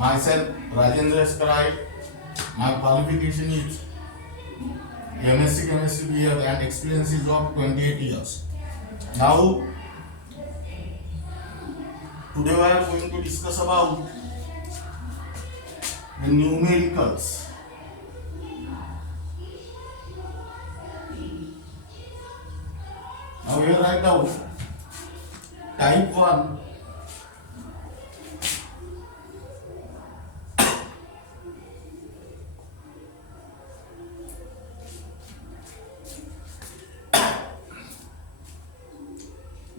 Myself, Rajendra Skarai. My qualification is MSc Chemistry BA and experience is of 28 years. Now, today we are going to discuss about the numericals. Now here write down type 1.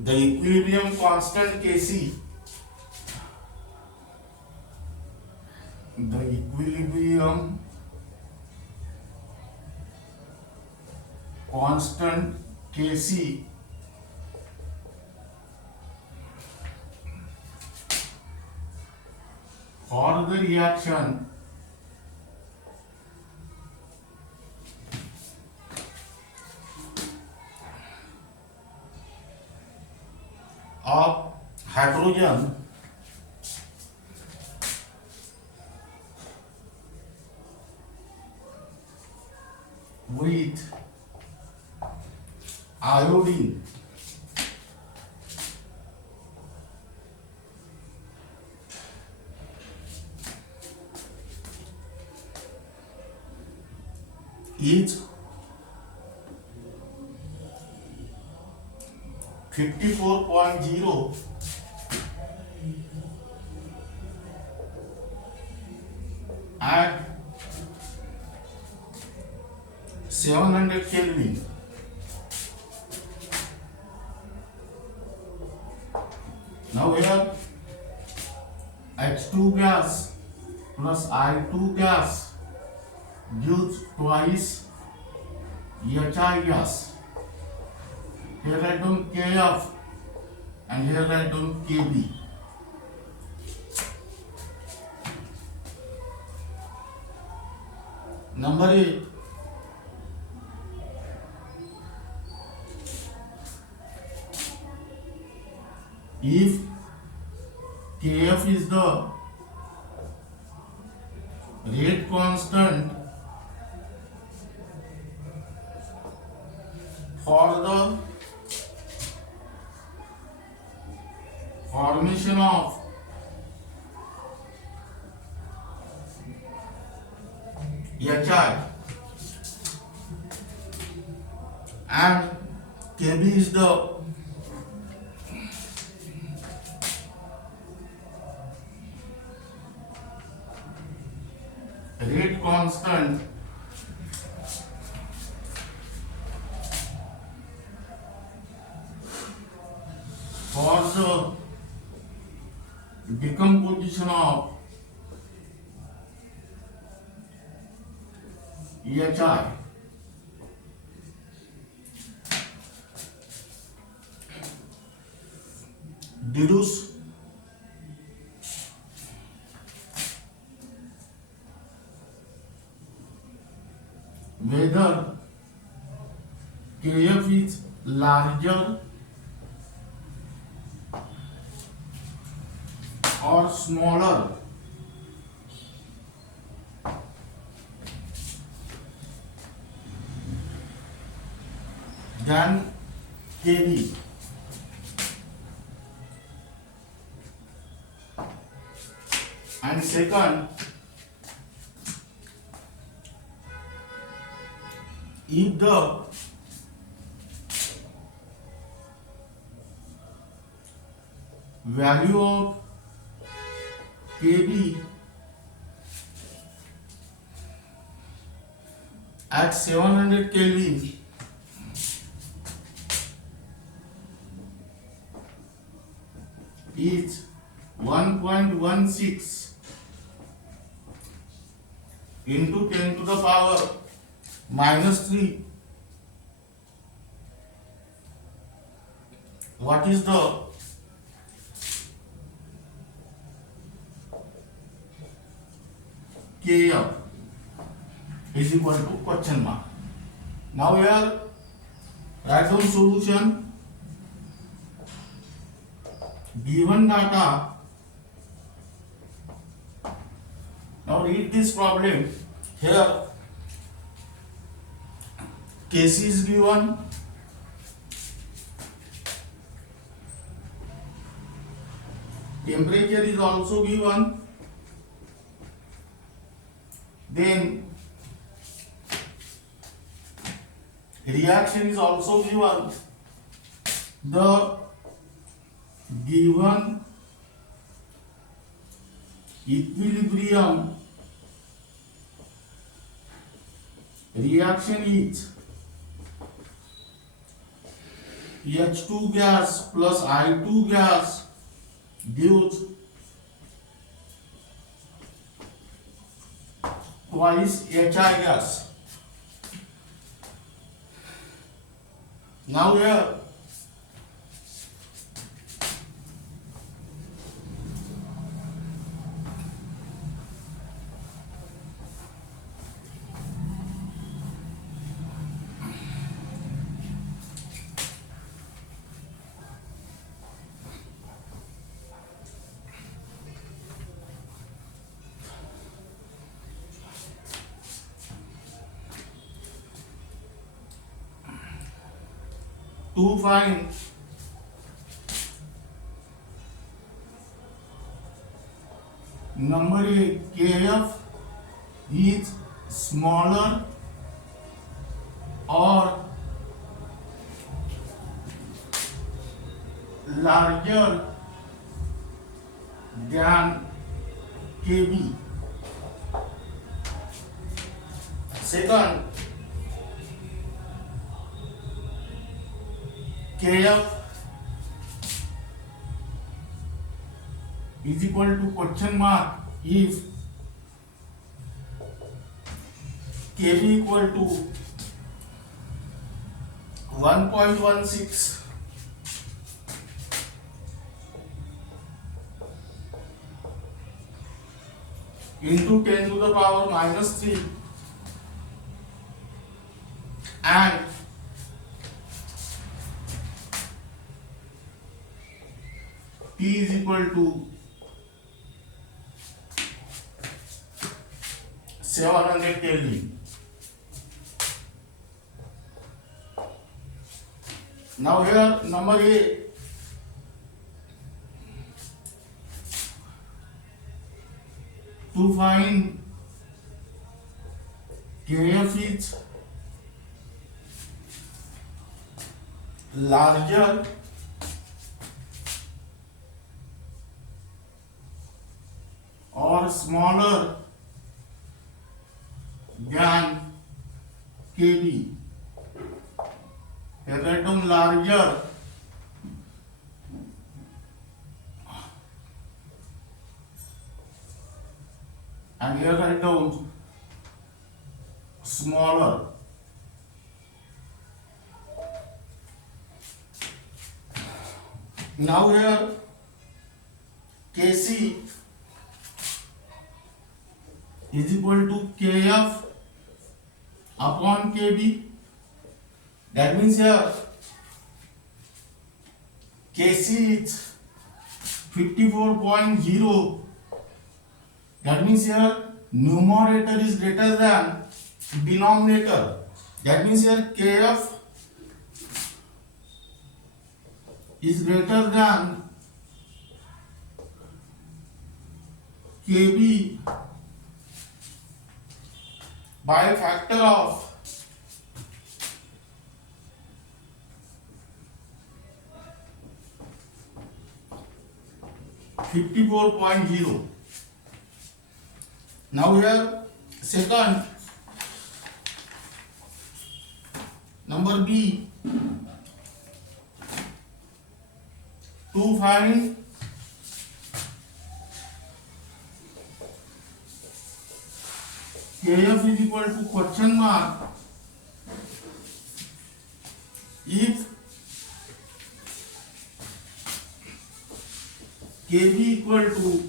The equilibrium constant Kc. The equilibrium constant Kc for the reaction of hydrogen with iodine is 54.0 at 700 Kelvin. Now here H2 gas plus I2 gas gives twice HI gas. Here write down Kf and here write down Kb. Number 8. If Kf is the rate constant for the formation of HI and Kb is the rate constant for the decomposition of HI. Deduce whether Kf is larger or smaller than Kb. And second, if the value of Kb at 700 Kelvin is 1.16 into 10 to the power minus 3. What is the Kf is equal to question mark. Now here write down solution. Given data read this problem. Here Kc is given, temperature is also given, then reaction is also given. The given equilibrium reaction is H2 gas plus I2 gas gives twice HI gas. Now here to find number A, Kf is smaller or larger than Kb. Second, Kf is equal to question mark if Kb equal to 1.16 into 10 to the power minus 3 and T is equal to 700 Kelvin. Now here number A, to find Kf is larger or smaller than Kb. Here write down larger and here write down smaller. Now here Kc is equal to Kf upon Kb. That means here Kc is 54.0. That means here numerator is greater than denominator. That means here Kf is greater than Kb by a factor of 54.0. Now here second, number B, to find Kf is equal to question mark if Kb equal to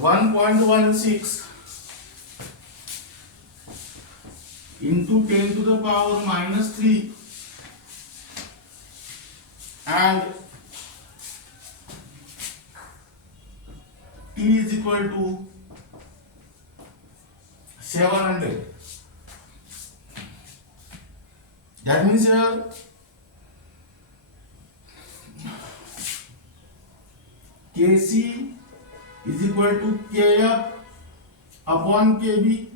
1.16 into 10 to the power minus 3 and T is equal to 700. That means here Kc is equal to Kf upon Kb.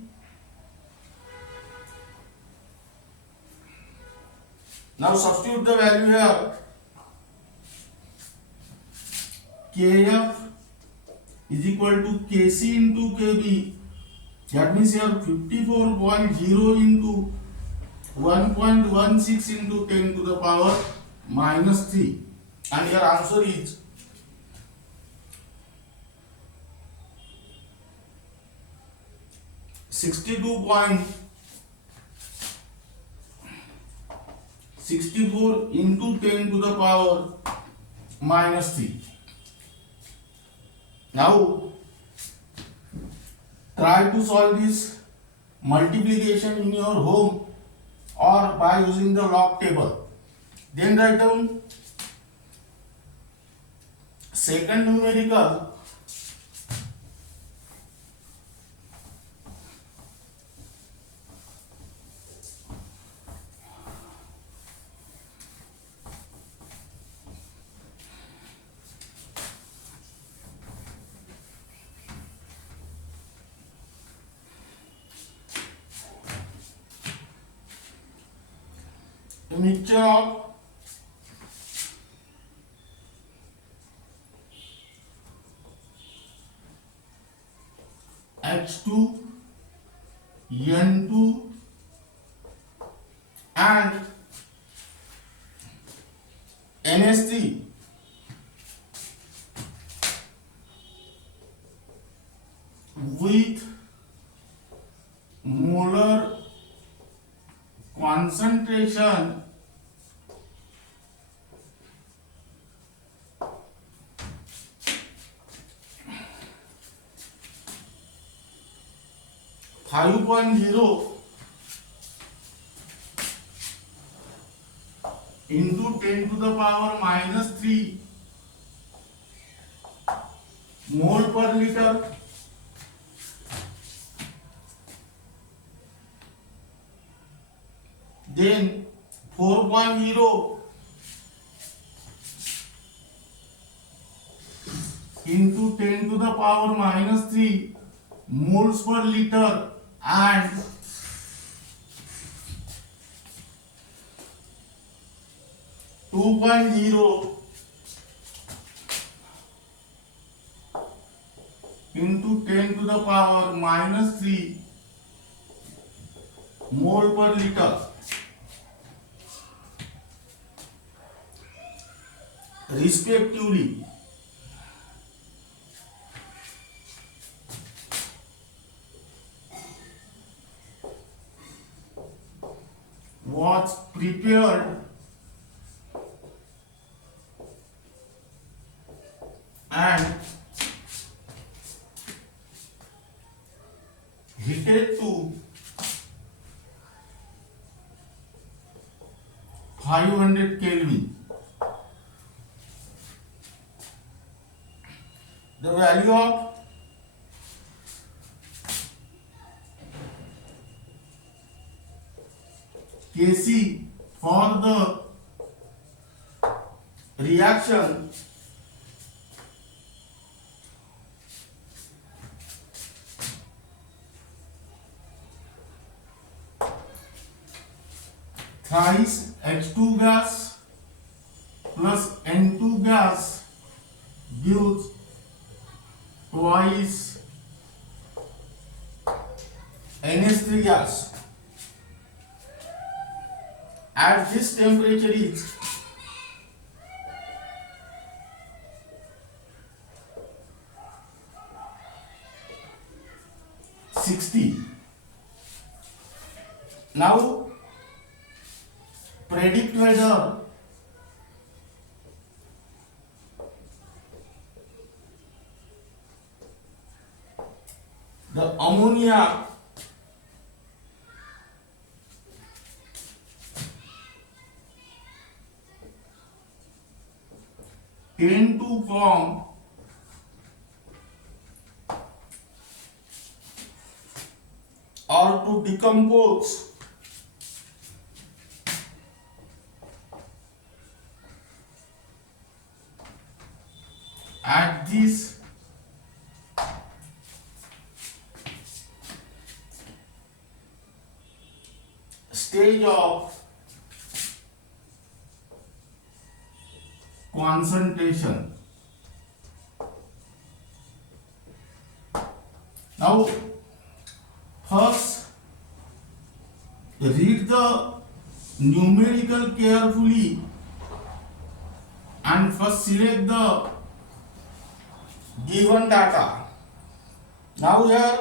Now substitute the value here. Kf is equal to Kc into Kb. That means here 54.0 into 1.16 into 10 to the power minus 3. And your answer is 62.64 into 10 to the power minus 3. Now try to solve this multiplication in your home or by using the log table. Then write down second numerical mixture of H2, N2 and NH3 with molar concentration 5.0 into 10 to the power minus 3 mole per liter. Then 4.0 into 10 to the power minus 3 moles per liter and 2.0 into 10 to the power minus 3 mole per liter. Respectively. Was prepared and heated to 500 Kelvin. The value of Kc for the reaction thrice H2 gas plus N2 gas gives twice NH3 gas. At this temperature is 60. Now predict whether the ammonia tend to form decompose at this stage of concentration. Now, first read the numerical carefully and first select the given data. Now here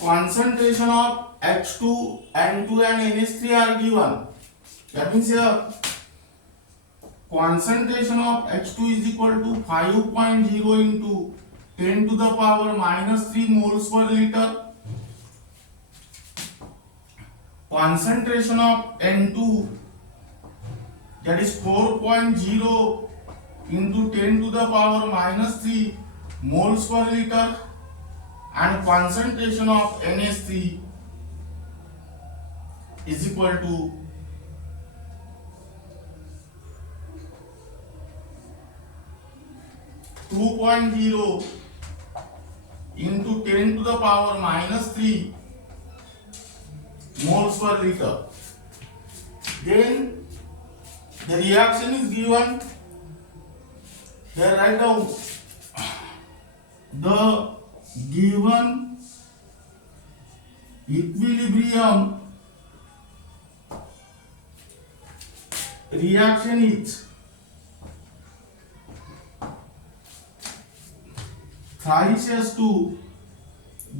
concentration of H2, N2 and NH3 are given. That means here concentration of H2 is equal to 5.0 into 10 to the power minus 3 moles per liter. Concentration of N2, that is 4.0 into 10 to the power minus 3 moles per liter, and concentration of NH3 is equal to 2.0 into 10 to the power minus 3 moles per liter. Then the reaction is given. Here write down the given equilibrium reaction is thrice H2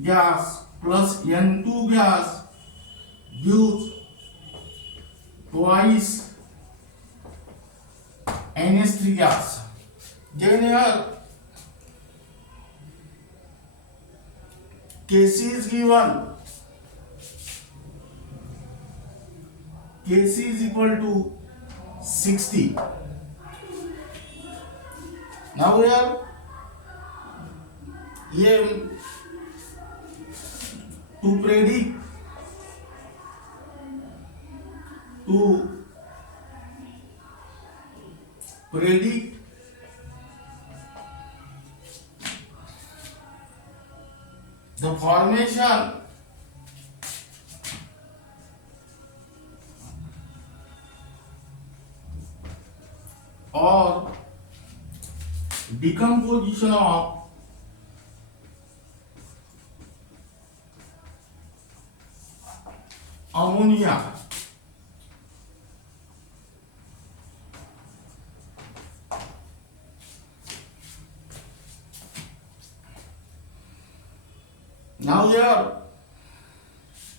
gas plus N2 gas gives twice NH3 gas. Then here Kc is given. Kc is equal to 60. Now here M to predict the formation or decomposition of ammonia. Now here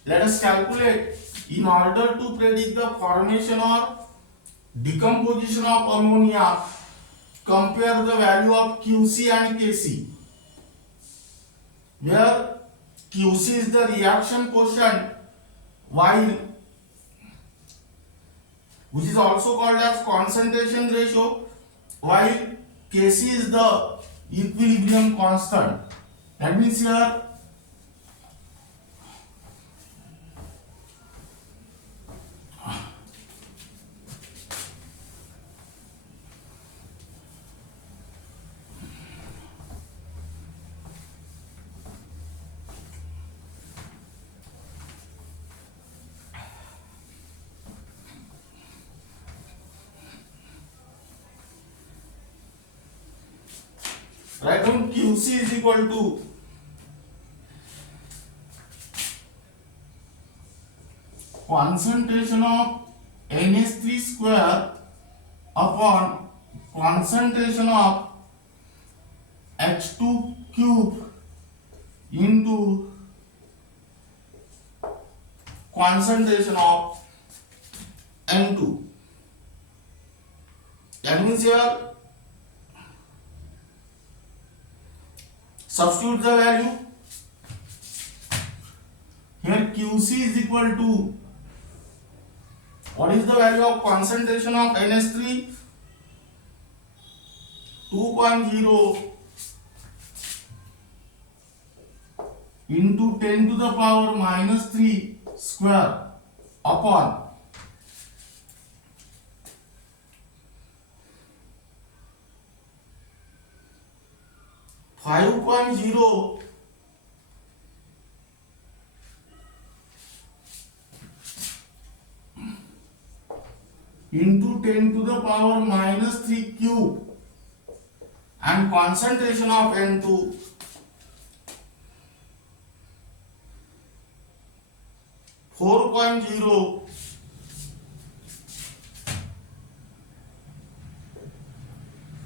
let us calculate. In order to predict the formation or decomposition of ammonia, compare the value of Qc and Kc. Where Qc is the reaction quotient, while which is also called as concentration ratio, while Kc is the equilibrium constant. That means here write down Qc is equal to concentration of NH3 square upon concentration of H2 cube into concentration of N2. That means here substitute the value. Here Qc is equal to, what is the value of concentration of NH3? 2.0 into 10 to the power minus 3 square upon 5.0 into 10 to the power minus 3 cube and concentration of N2 4.0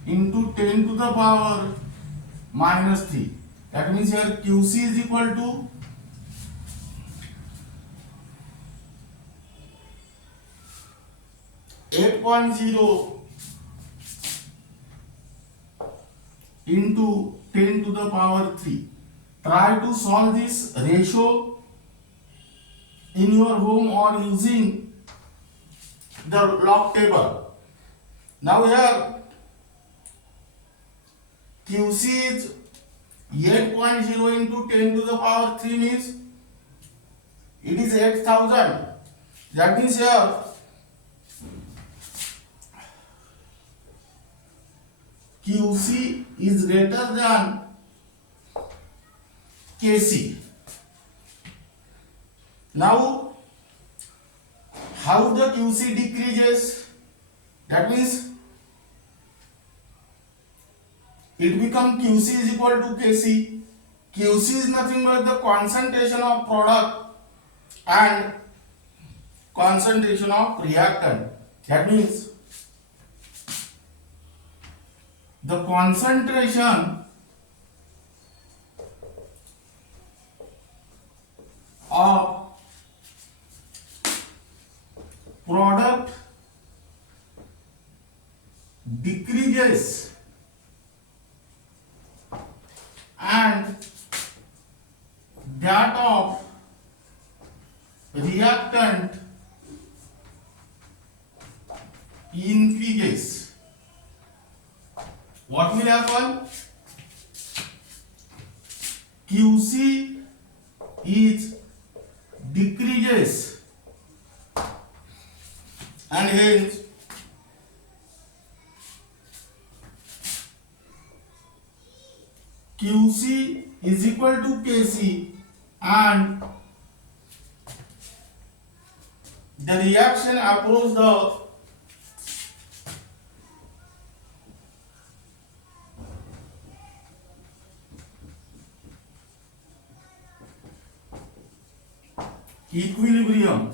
into 10 to the power minus 3. That means here QC is equal to 8.0 into 10 to the power 3. Try to solve this ratio in your home or using the log table. Now here QC is 8.0 into 10 to the power 3 means it is 8000. That means here QC is greater than KC. Now how the QC decreases? That means it becomes QC is equal to KC. QC is nothing but the concentration of product and concentration of reactant. That means the concentration of product decreases and that of reactant increases. What will happen? QC is decreases and hence QC is equal to KC and the reaction approaches the equilibrium.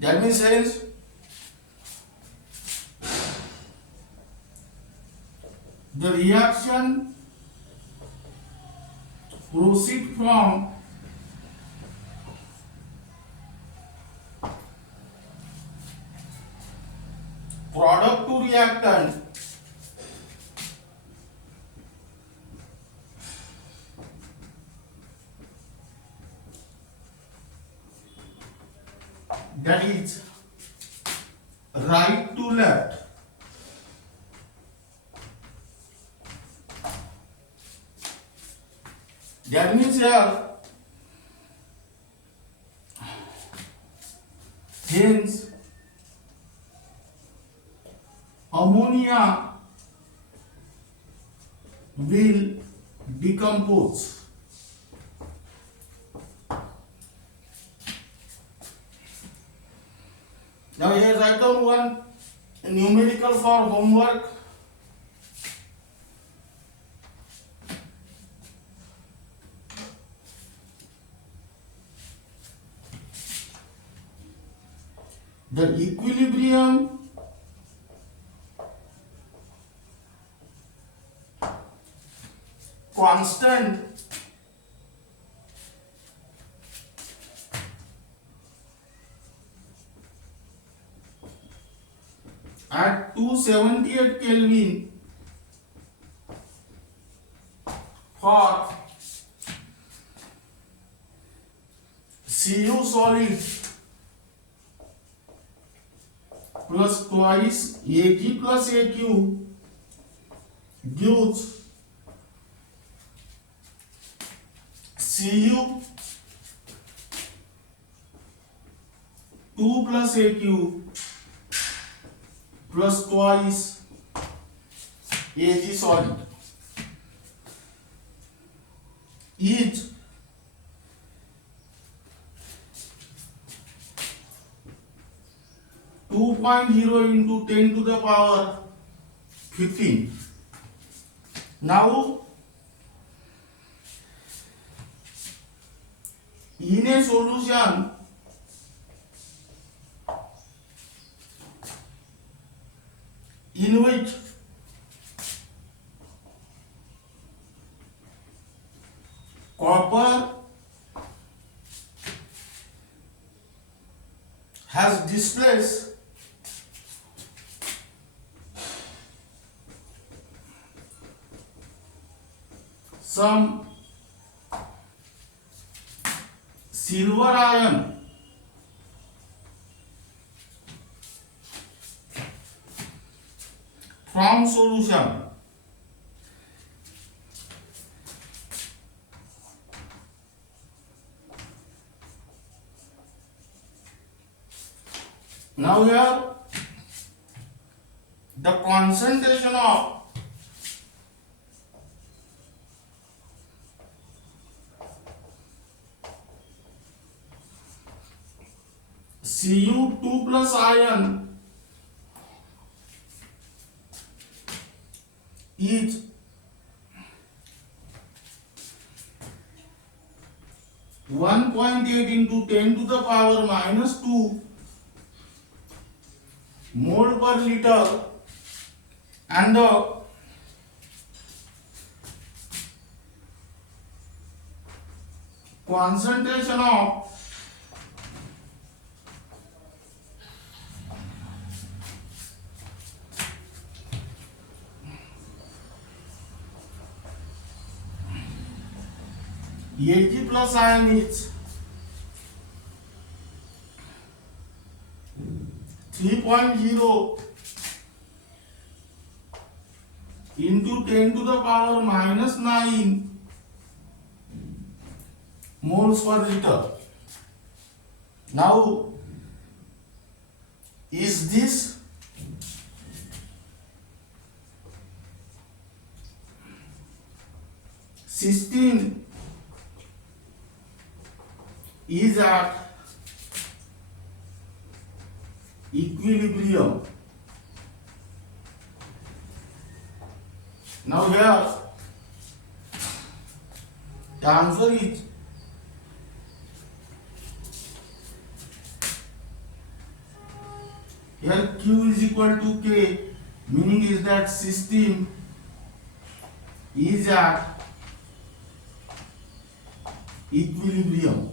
That means hence the reaction proceeds from product to reactant that is right to left. That means here hence ammonia will decompose. Now here write down one numerical for homework. The equilibrium constant at 278 Kelvin for Cu solid plus twice AG plus AQ gives CU 2 plus AQ plus twice AG solid is 2.0 into 10 to the power 15. Now, in a solution, in which copper has displaced some silver ion from solution. Now here the concentration of Cu2 plus ion is 1.8 into 10 to the power minus 2 mole per liter, and the concentration of Ag plus ion is 3.0 into 10 to the power minus 9 moles per liter. Now, is this cysteine is at equilibrium? Now here the answer is here Q is equal to K, meaning is that cysteine is at equilibrium.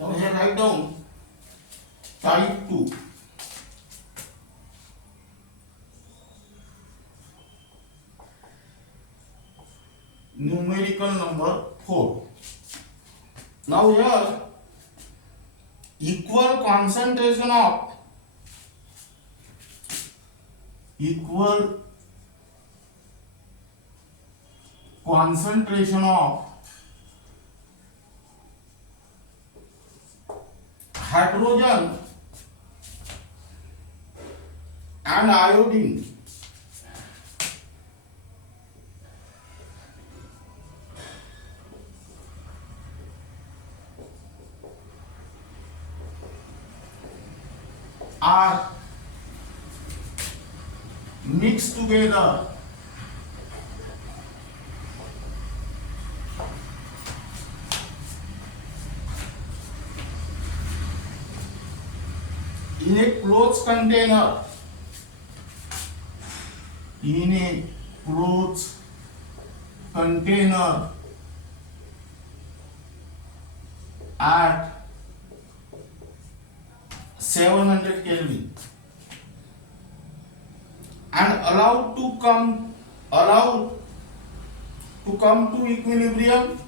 Now here write down type 2. Numerical number 4. Now here equal concentration of hydrogen and iodine are mixed together in a closed container, in a closed container at 700 Kelvin and allowed to come to equilibrium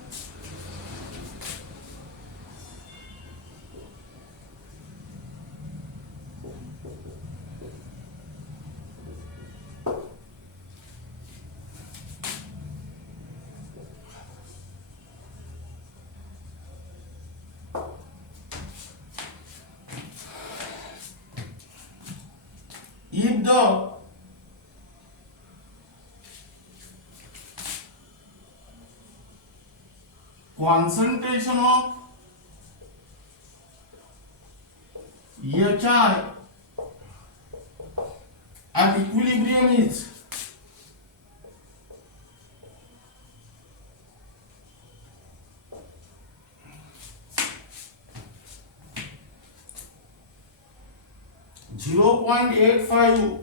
if the concentration of HI at equilibrium is 0.85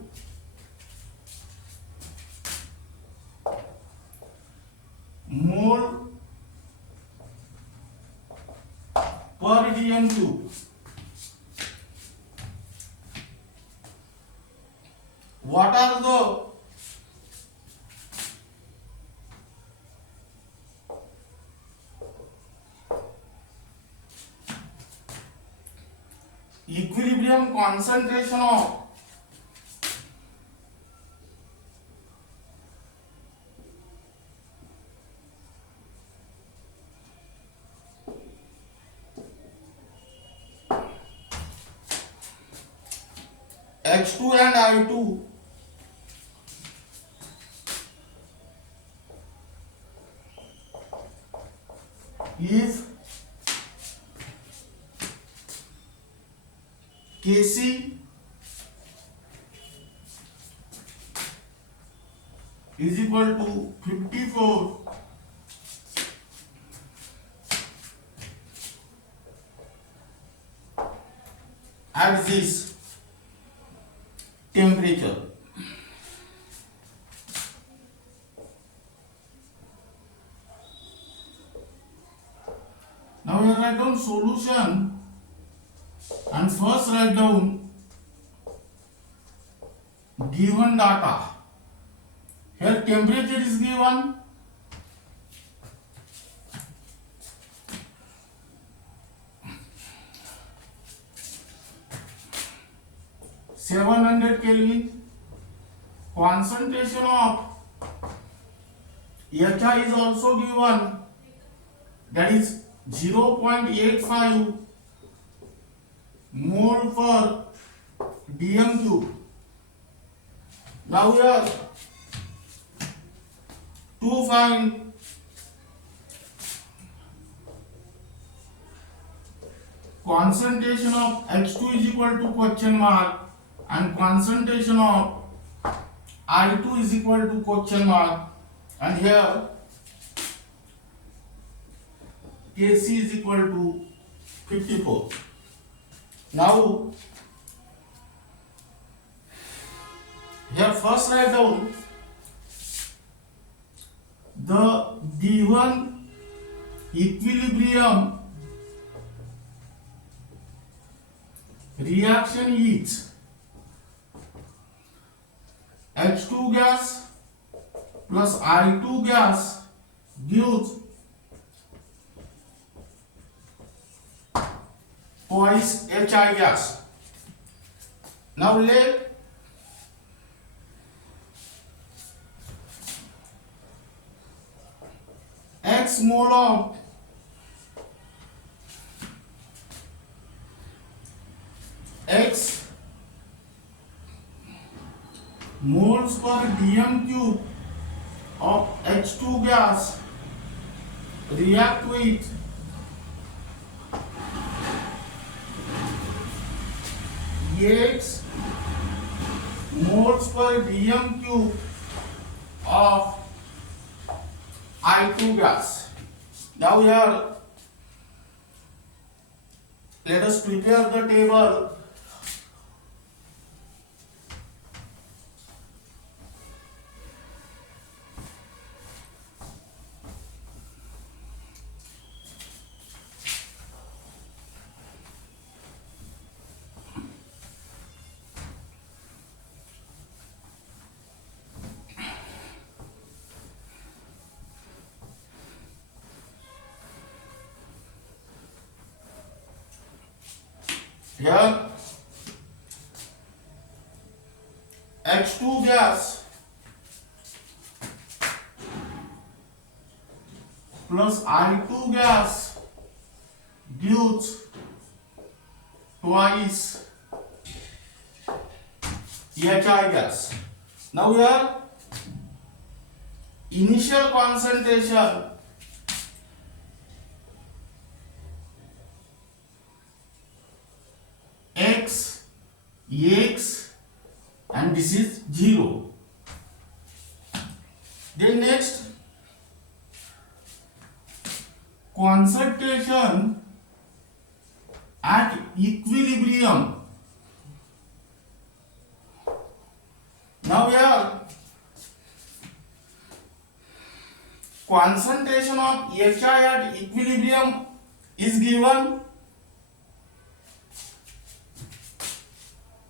mole per dm cube. What are the equilibrium concentration of H2 and I2 if Kc is equal to 54 at this temperature. Now we write down solution and first write down given data. Here temperature is given, (700 Kelvin). Concentration of HI is also given, that is 0.85 mole per dm cube. Now we are to find concentration of H2 is equal to question mark and concentration of I2 is equal to question mark, and here Kc is equal to 54. Now here first write down the given equilibrium reaction is H2 gas plus I2 gas gives twice HI gas. Now let X mole of x moles per dm cube of H2 gas react with x moles per dm cube of I2 gas. Now here let us prepare the table. Here H2 gas plus I2 gas gives twice EHI gas. Now here initial concentration x and this is 0. Then next concentration at equilibrium. Now here concentration of HI at equilibrium is given.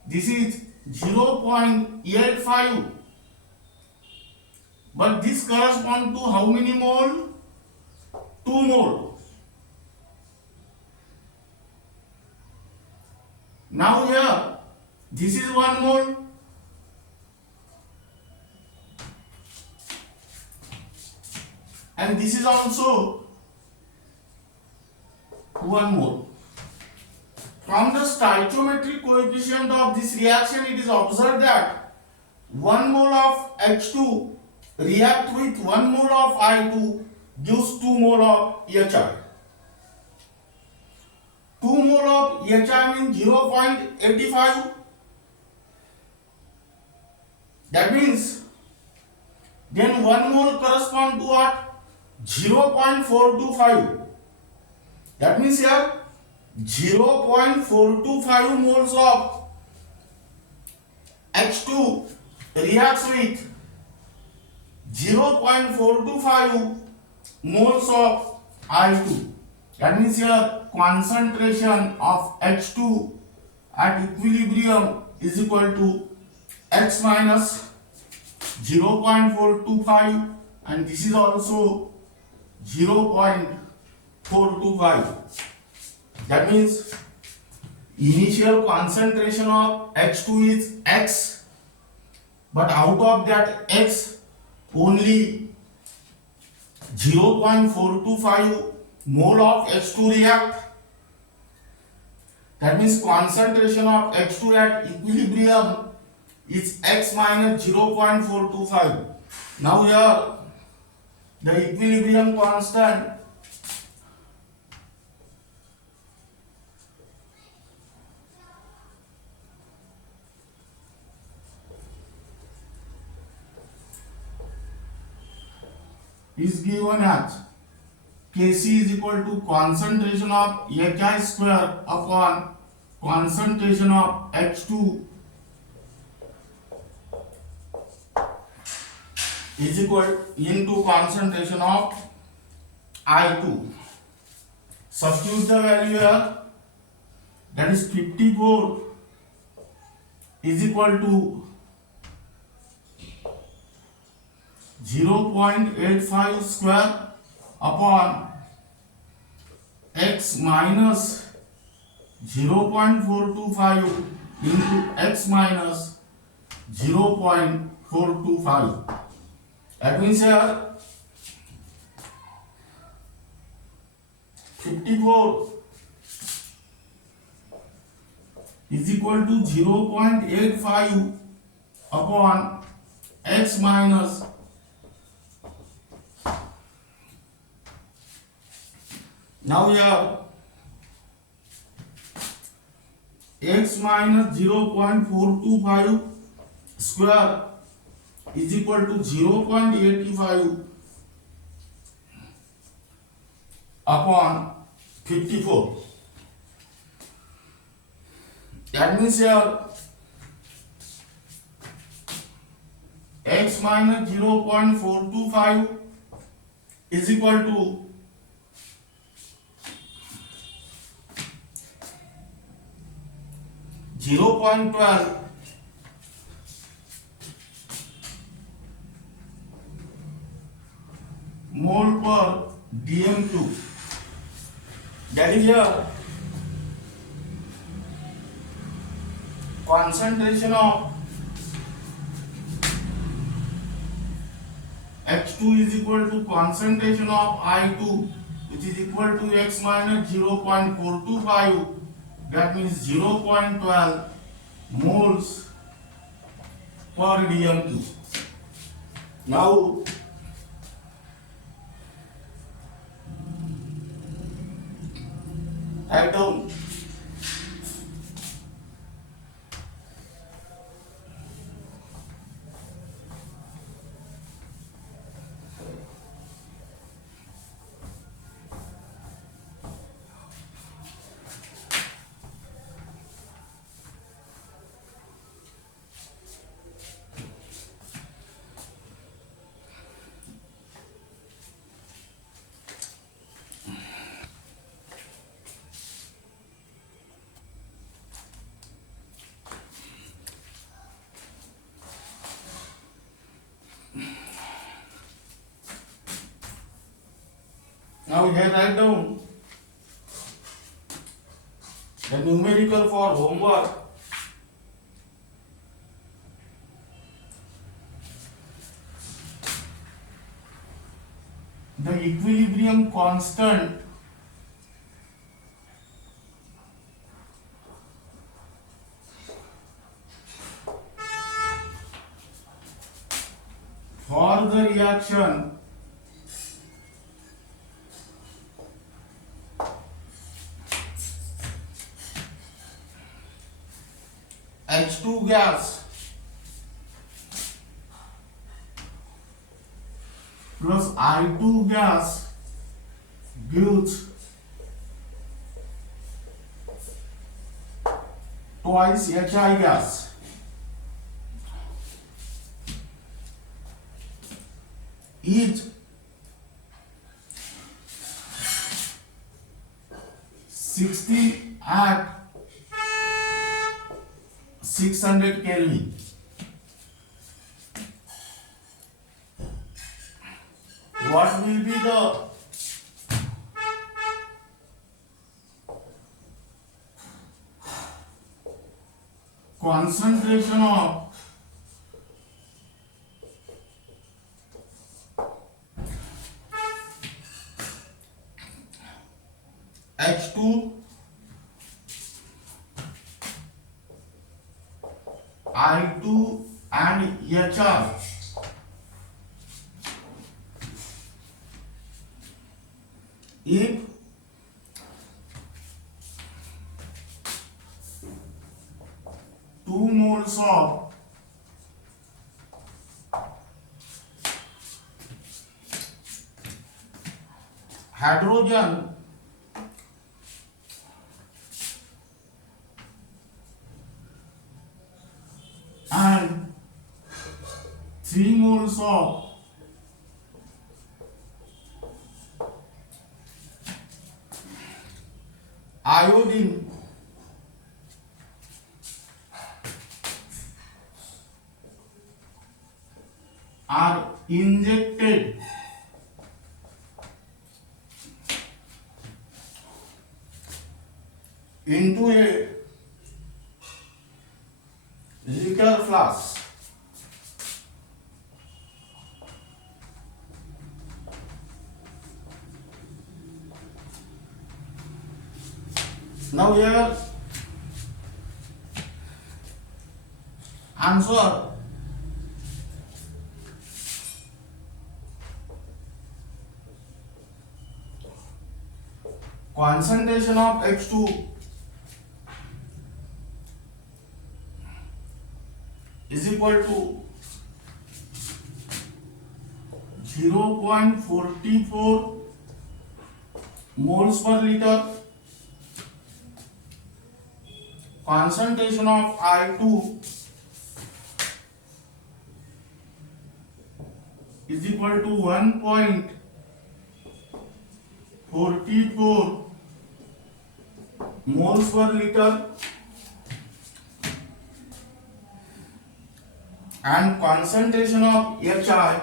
This is 0.85, but this corresponds to how many mole? 2 mole. Now here this is 1 mole, and this is also 1 mole. From the stoichiometric coefficient of this reaction, it is observed that 1 mole of H2 react with 1 mole of I2 gives 2 mole of EHI. 2 mole of EHI means 0.85. That means then 1 mole correspond to what? 0.425. That means here 0.425 moles of H2 reacts with 0.425 moles of I2. That means here concentration of H2 at equilibrium is equal to X minus 0.425, and this is also 0.425. That means initial concentration of H2 is X, but out of that X only 0.425 mole of H2 react. That means concentration of H2 at equilibrium is X minus 0.425. Now here the equilibrium constant is given as Kc is equal to concentration of HI square upon concentration of H2 is equal into concentration of I2. Substitute the value here, that is 54 is equal to 0.85 square upon X minus 0.425 into X minus 0.425. That means here 54 is equal to 0.85 upon x minus, now here x minus 0.425 square is equal to 0.85 upon 54. That means here x minus 0.425 is equal to 0.12 mole per dm cube. That is here concentration of H2 is equal to concentration of I2, which is equal to x minus 0.425, that means 0.12 moles per dm cube. Now write down now here write down the numerical for homework. The equilibrium constant for the reaction H2 gas plus I2 gas gives twice HI gas. Each 60 at 600 Kelvin. What will be the concentration of H2, I2 and HR? If two moles of hydrogen and 3 moles of iodine are injected into a liquor flask, now here Answer. Concentration of H2 is equal to 0.44 moles per liter. Concentration of I2 is equal to 1.44 moles per liter, and concentration of HI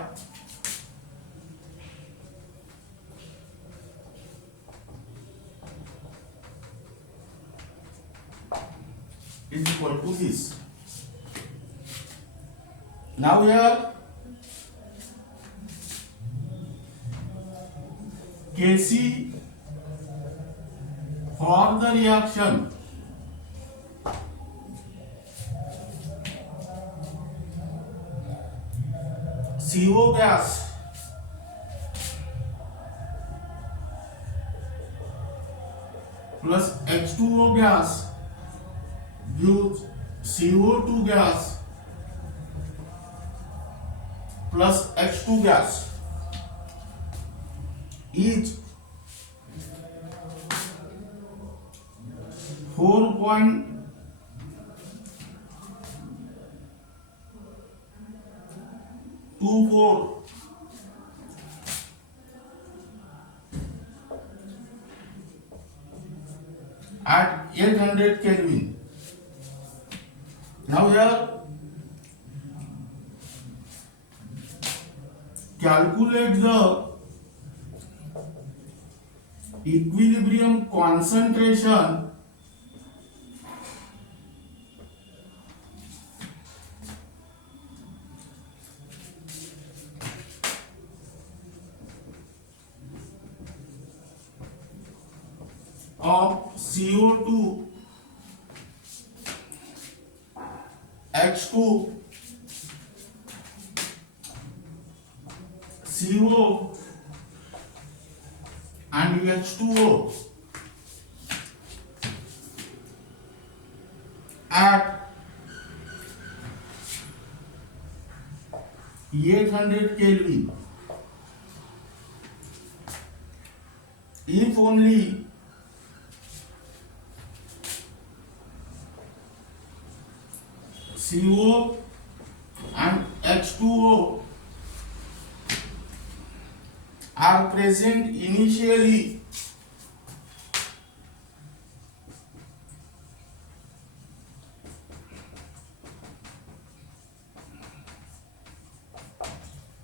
is equal to this. Now here Kc for the reaction CO gas plus H2O gas gives CO2 gas plus H2 gas is 4.24 at 800 Kelvin. Now here calculate the equilibrium concentration of CO2, H2, CO and H2O at 800 Kelvin if only CO and H2O are present initially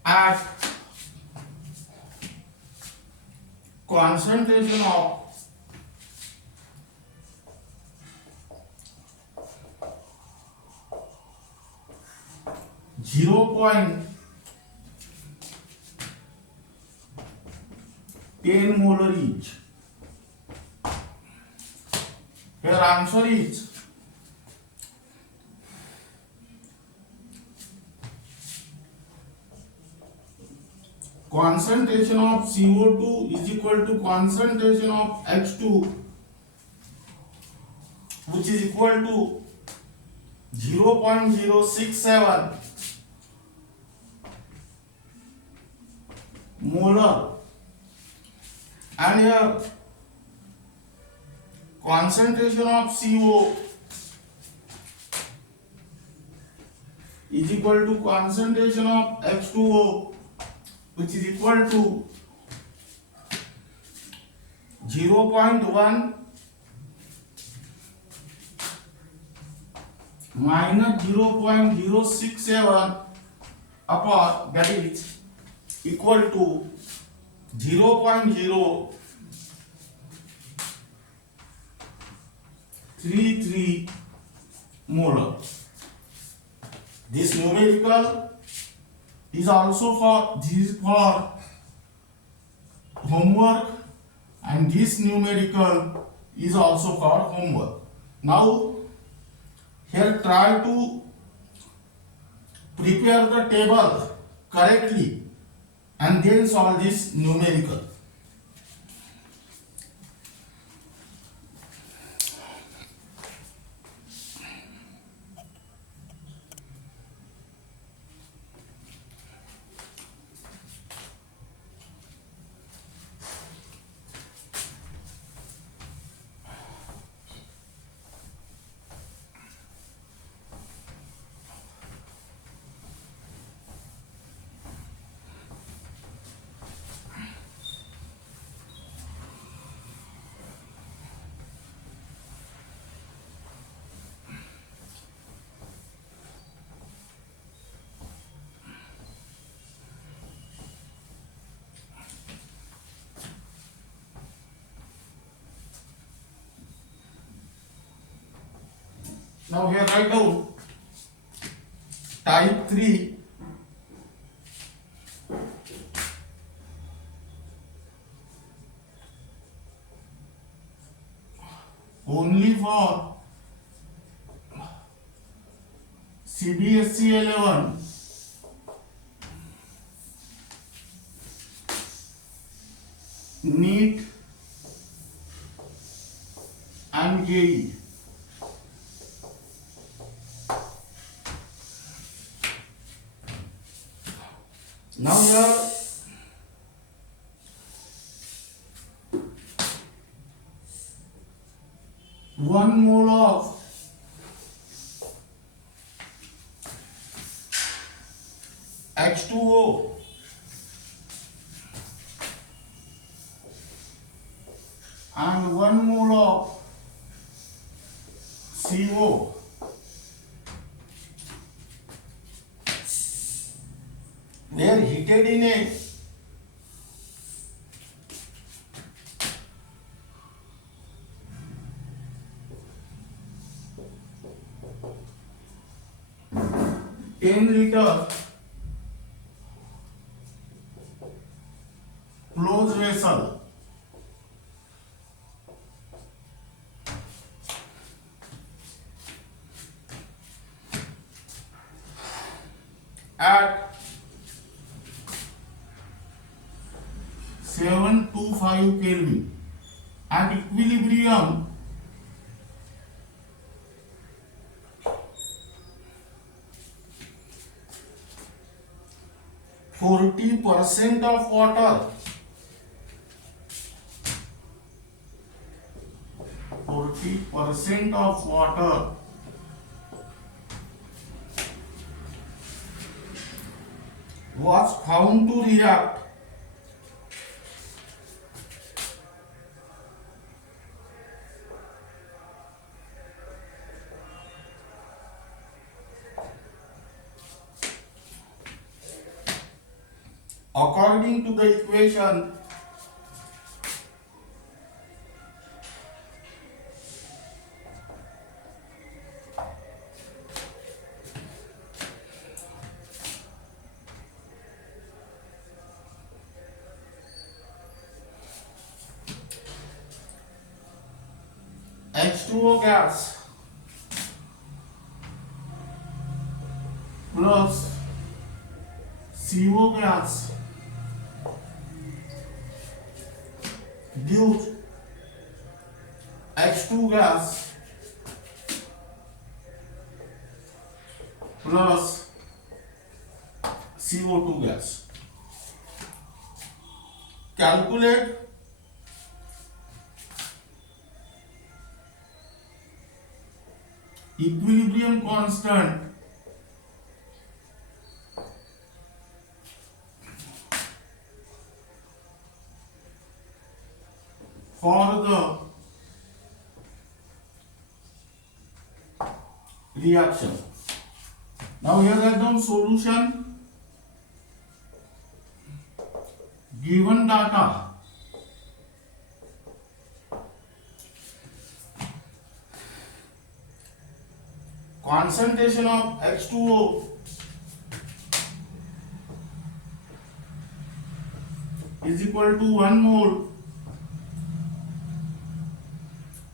at concentration of 0.10 molar each. Here answer is concentration of CO2 is equal to concentration of H2, which is equal to 0.067 molar, and here concentration of CO is equal to concentration of H2O, which is equal to 0.1 minus 0.067 upon, that is equal to 0.033 molar. This numerical is also for homework, and this numerical is also for homework. Now here try to prepare the table correctly and then solve this numerical. Now here write down type 3 only for CBSE 11 NEET and JEE. Now here 1 mole of H2O and 1 mole of CO they are heated in a (10 liter) closed vessel at 725 Kelvin and equilibrium (40% of water) 40% of water was found to react according to the equation H2O gas plus CO gas gives H2 gas plus CO2 gas. Calculate equilibrium constant for the reaction. Now here write down solution. Given data, concentration of H2O is equal to 1 mole,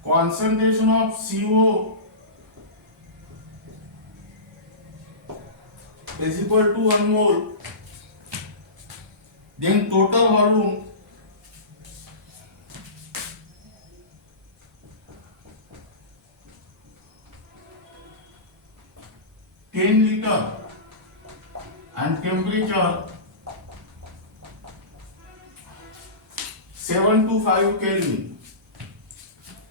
concentration of CO is equal to 1 mole. Then total volume (10 liter) and temperature 7 to 5 Kelvin.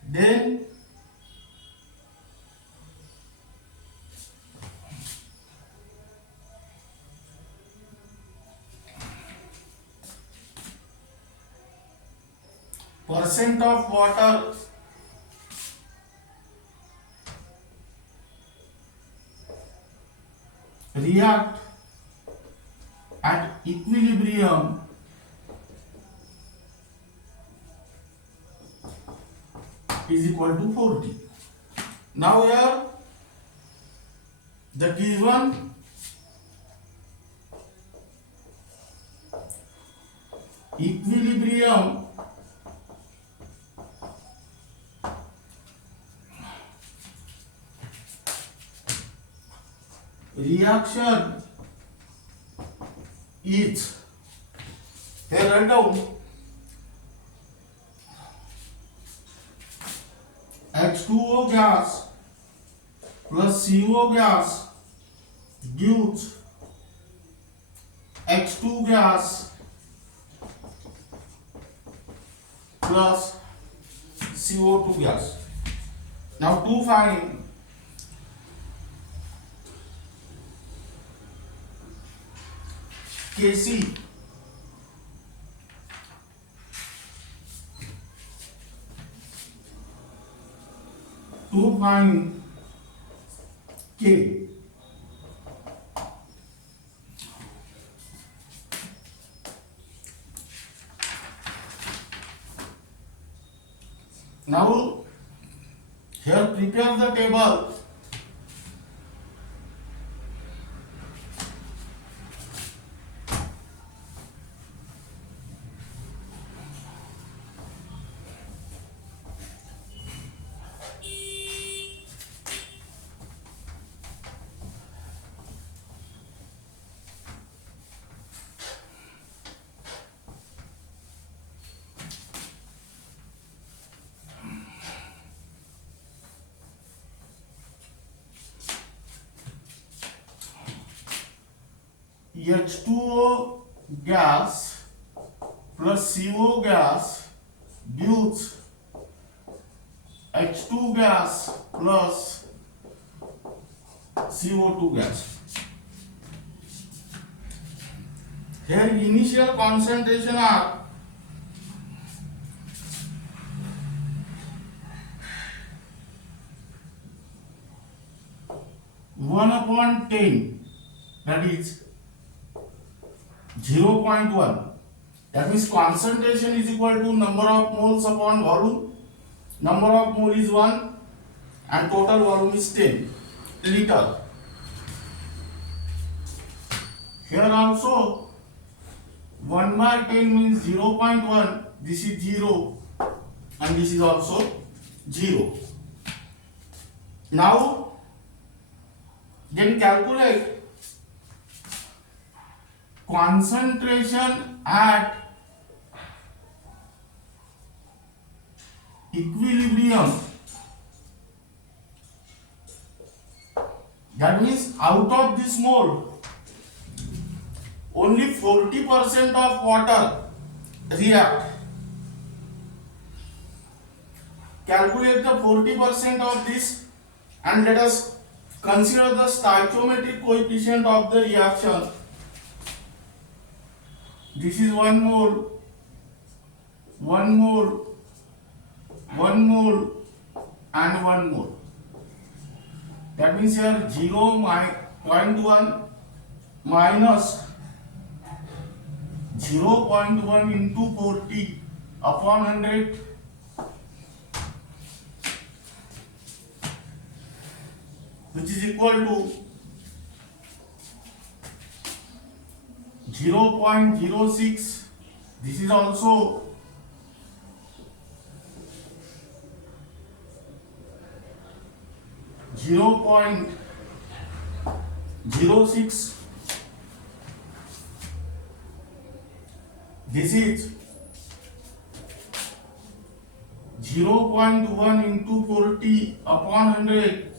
Then percent of water react at equilibrium is equal to 40. Now here the given equilibrium reaction is, here write down, H2O gas plus CO gas gives H2 gas plus CO2 gas. Now to find Kc, to find K, now here prepare the table. H2O gas plus CO gas gives H2 gas plus CO2 gas. Here initial concentration are 1/10, that is 0.1. That means concentration is equal to number of moles upon volume. Number of mole is 1 and total volume is 10 liter. Here also 1/10 means 0.1. This is 0 and this is also 0. Now then calculate concentration at equilibrium. That means out of this mole, only 40% of water react. Calculate the 40% of this and let us consider the stoichiometric coefficient of the reaction. This is 1 mole, 1 mole, 1 mole and 1 mole. That means here 0.1 minus 0.1 into 40 upon 100, which is equal to 0.06. This is also 0.06 This is 0.1 into 40 upon 100.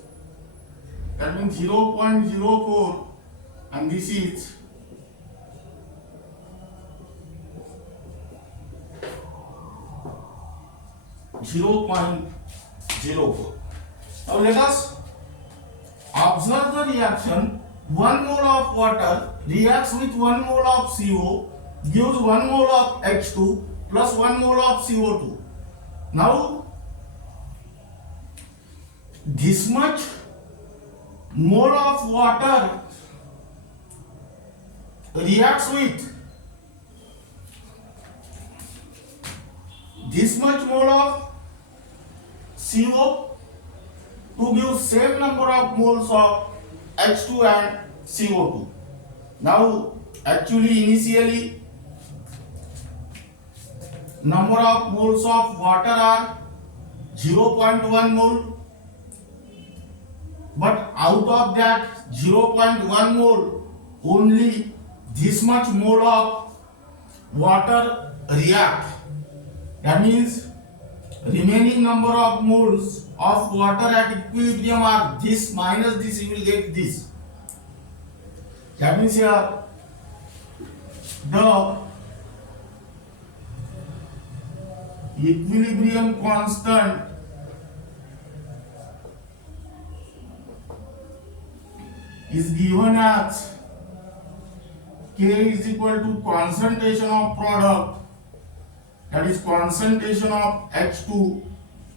That means 0.04, and this is 0.04. Now let us observe the reaction. 1 mole of water reacts with 1 mole of CO, gives 1 mole of H2 plus 1 mole of CO2. Now this much mole of water reacts with this much mole of CO to give same number of moles of H2 and CO2. Now actually initially number of moles of water are 0.1 mole, but out of that 0.1 mole only this much mole of water react. That means remaining number of moles of water at equilibrium are this minus this, you will get this. That means here the equilibrium constant is given as K is equal to concentration of product, that is concentration of H2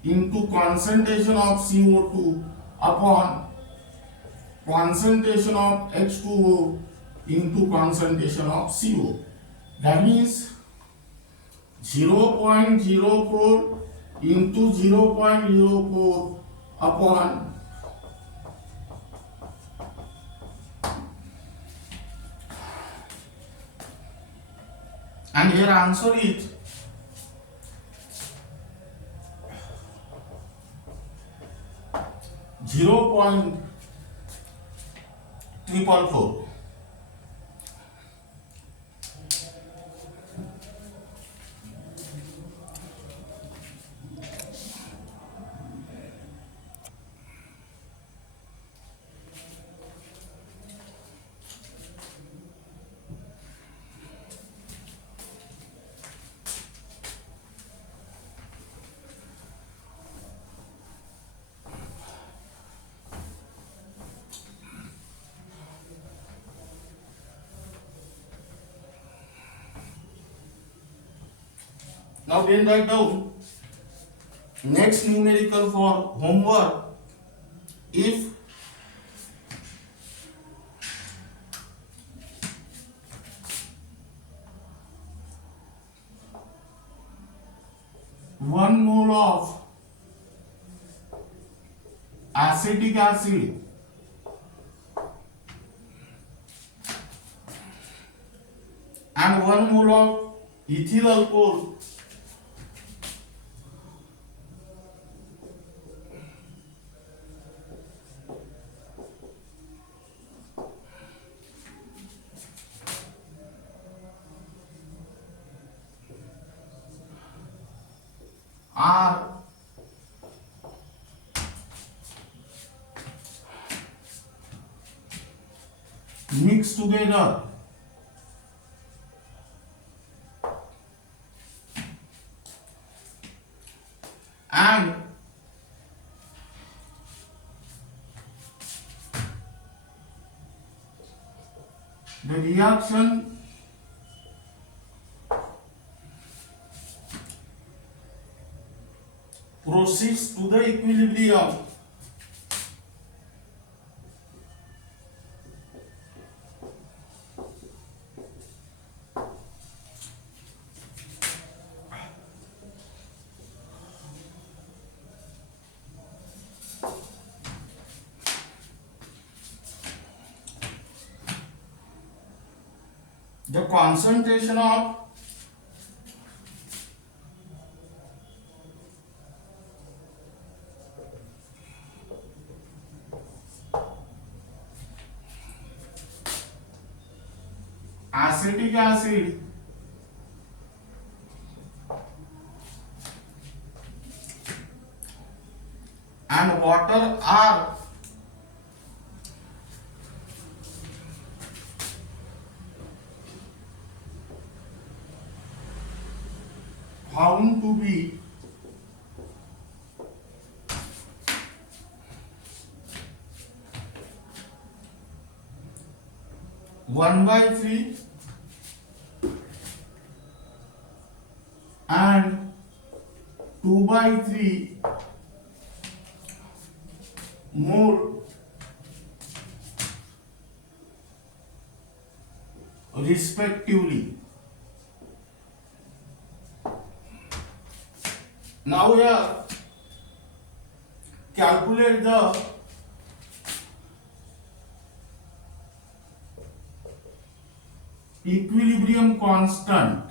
into concentration of CO2 upon concentration of H2O into concentration of CO. That means 0.04 into 0.04 upon and here answer is 0.444. Now then write down next numerical for homework. If one mole of acetic acid and 1 mole of ethyl alcohol are mixed together and the reaction proceeds to the equilibrium. The concentration of acetic acid water are found to be one by three and 2/3 more respectively. Now here calculate the equilibrium constant.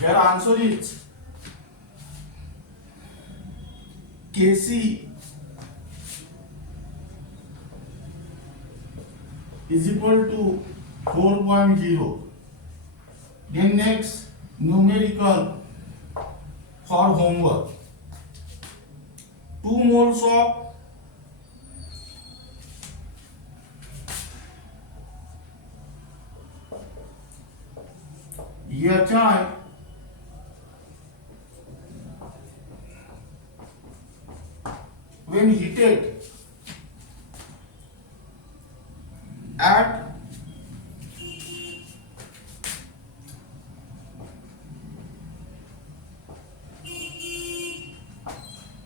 Here answer is Kc is equal to 4.0. Then next numerical for homework. 2 moles of EHI when heated at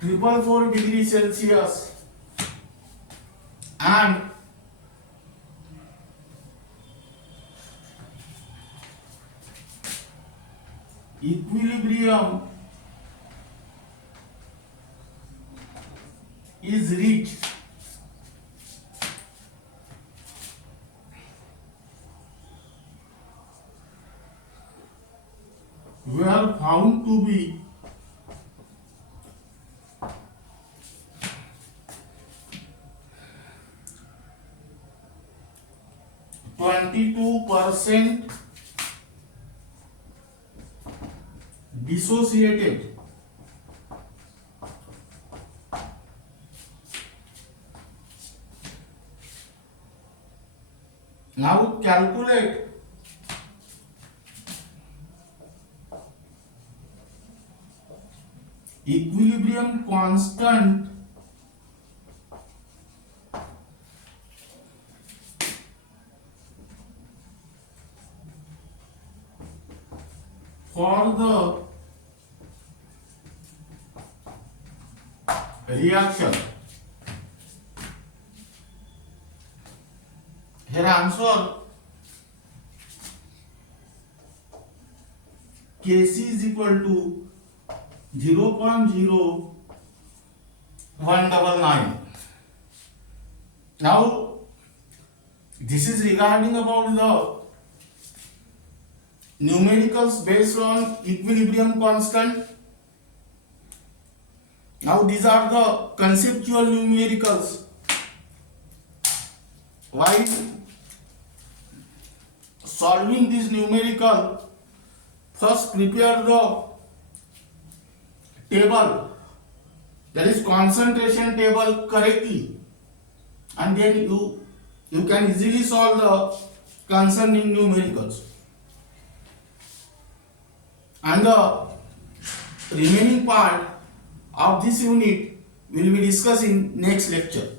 444 degrees Celsius and equilibrium is reached were found to be 22% dissociated. Now calculate equilibrium constant for the reaction. Here answer Kc is equal to 0.0199. Now this is regarding about the numericals based on equilibrium constant. Now these are the conceptual numericals. While solving this numerical, first prepare the table, that is concentration table, correctly, and then you can easily solve the concerning numericals. And the remaining part of this unit will be discussed in next lecture.